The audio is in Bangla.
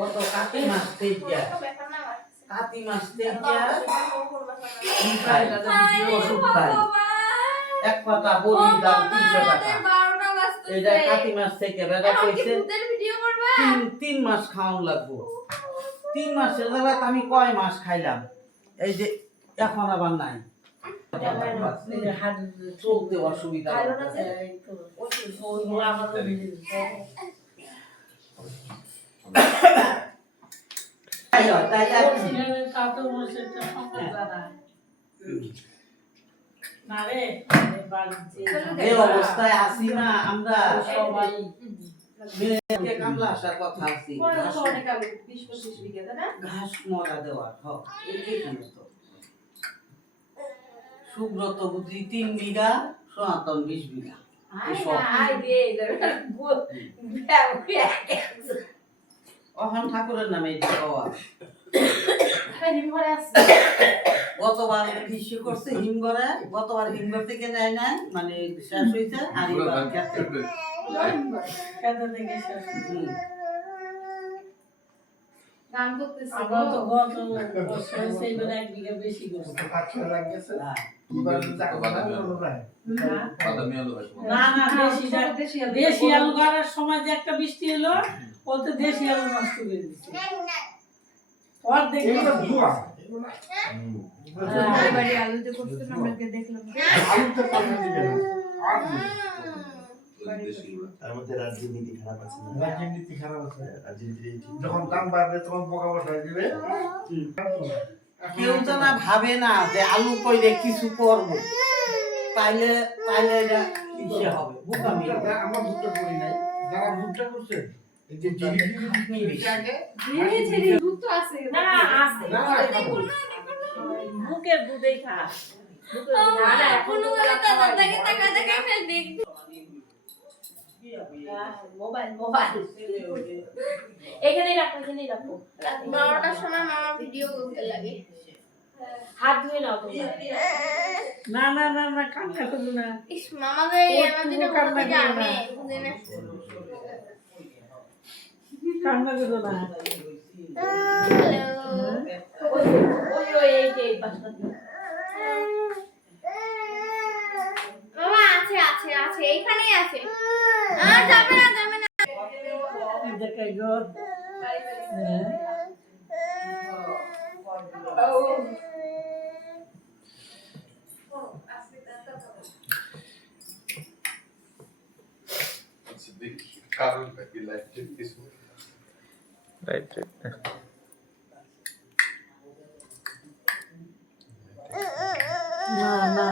কত কাতি মাছ থেকে কাতি মাছ থেকে ওষুধ খাই এক পাতা বড়ির দাম 300 টাকা এটা কাতি মাছ থেকে বেটা কইছে 3 মাস খাওয়ান লাগবো 3 মাসের জায়গায় আমি কয় মাস খাইলাম এই যে এখন আবার নাই চলতে অসুবিধা এই অবস্থায় আছি না আমরা সবাই কামলা আসার কথা আছি ঘাস মরা দেওয়ার সুব্রত বুদ্ধি 3 বিঘা সনাতন 20 বিঘা অহন ঠাকুরের নামে এটা পাওয়া গতবার কৃষি করছে হিমঘরে গতবার হিমঘর থেকে নেয় নাই মানে শেষ হয়েছে আর দেশি আলু গাড়ার সময় যে একটা বৃষ্টি এলো ও তো দেশি আলু নষ্ট করে দিচ্ছে রাজনীতি খারাপ আছে যখন দাম বাড়বে তখন পোকা বসাই দিবে কেউ তো না ভাবে না যে আলু কইলে কিছু করবো তাইলে তাইলে এটা ইসে হবে বোকামি আমার ভুট্টা করি নাই যারা ভুট্টা করছে এই যে মুখের দুধেই খা এখানেই রাখো 12টার সময় মামা ভিডিও করতে লাগে হাত ধুয়ে নাও না কান্না করো না ইস মামাদের আমার দিনে কোথা থেকে আনে কান্না করো না ওই এই পাশটা মামা আছে এইখানেই আছে যাবে না দেখাই গো কারণটা কি লাইফ কিছু রাইট না